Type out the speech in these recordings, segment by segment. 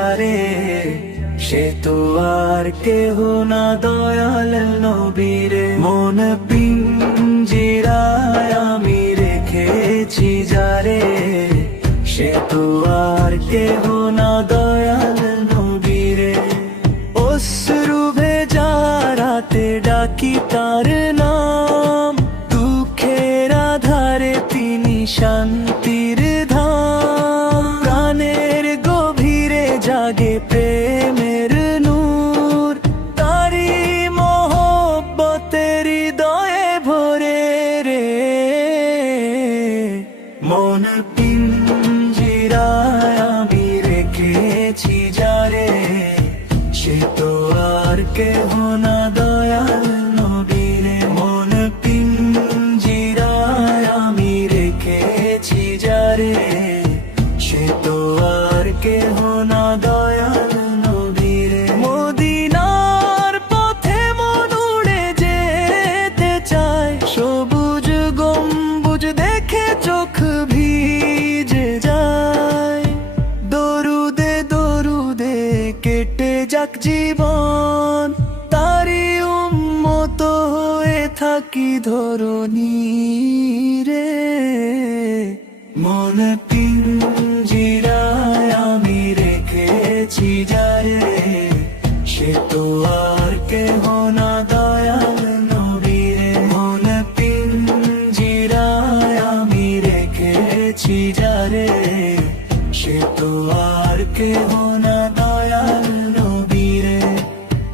যারে, সে তো আর কেহ না দয়াল নবীরে। মন পিঞ্জিরায় আমি রেখেছি যারে, সে তো আর কেহ না দয়াল নবীরে। অশ্রু ভেজা রাতে ডাকি তার নাম, দুঃখের আধারে তিনি শান্তির ধাম। প্রাণের গভীরে জাগে প্রেমের নূর, তারি মহব্বতের হৃদয়ে ভরে রে। মন পিঞ্জিরায় আমি রেখেছি যারে, সে তো আর কেহ না দয়াল নবীরে। মন পিঞ্জিরায় আমি রেখেছি যারে, সে তো আর কেহ না দয়াল নবীরে। মদিনার পথে মন উড়ে যেতে চায়, সবুজ গম্বুজ দেখে চোখ ভিজে যায়। দরুদে দরুদে কেটে যাক জীবন, তারি উম্মত হয়ে থাকি ধরণী রে। মন পিঞ্জিরায় আমি রেখেছি যারে, সে তো আর কেহ না দয়াল নবীরে। মন পিঞ্জিরায় আমি রেখেছি যারে, সে তো আর কেহ না দয়াল নবীরে।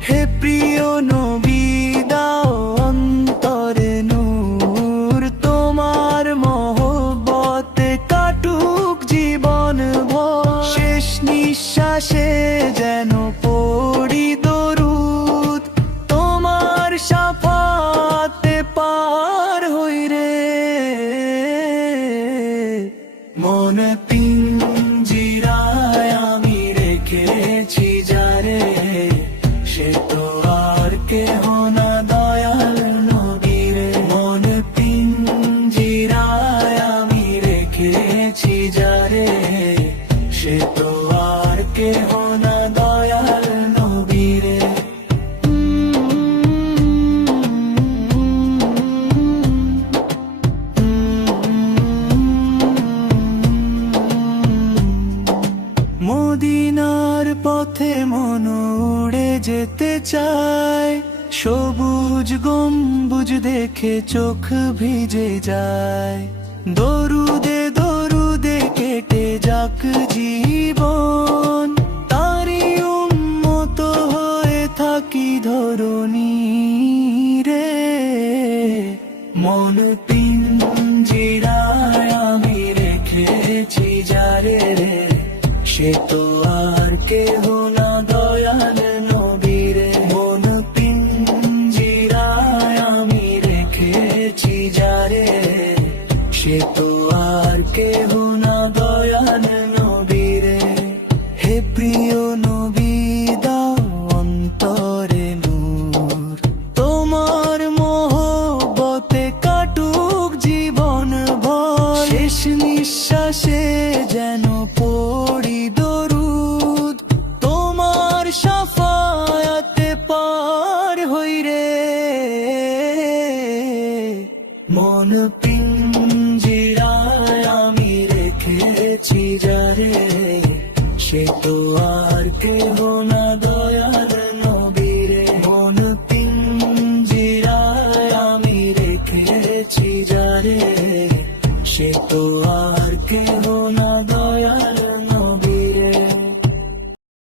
হে প্রিয় নবী দাও অন্তরে নূর, তোমার মহব্বতে কাটুক জীবন ভর। শেষ নিঃশ্বাসে যেন পড়ি দরুদ, তোমার শাফাতে পার হই রে। মন পিঞ্জিরায় আমি রেখেছি যারে, সে তো আর কেহ না দয়াল নবীরে। মন পিঞ্জিরায় আমি রেখেছি যারে, সে তো আর কেহ না দয়াল নবীরে। মদিনার পথে মন উড়ে যেতে চায়, সবুজ গম্বুজ দেখে চোখ ভিজে যায়। দরুদে দরুদে কেটে যাক জীবন, তারি উম্মত হয়ে থাকি ধরণী রে। মন পিঞ্জিরায় আমি রেখেছি যারে, সে তো আর কেহ না দয়াল নবীরে। মন পিঞ্জিরায় আমি রেখেছি যারে, সে তো আর কেহ না দয়াল নবীরে। হে প্রিয় নবী দাও অন্তরে নূর, তোমার মহব্বতে কাটুক জীবন ভর। শেষ নিঃশ্বাসে যেন পড়ি দরুদ, তোমার শাফায়াতে পার হই রে। মন পিঞ্জিরায় আমি রেখেছি যারে, সে তো আর কেহ না দয়াল নবীরে। মন পিঞ্জিরায় আমি রেখেছি যারে, সে তো আর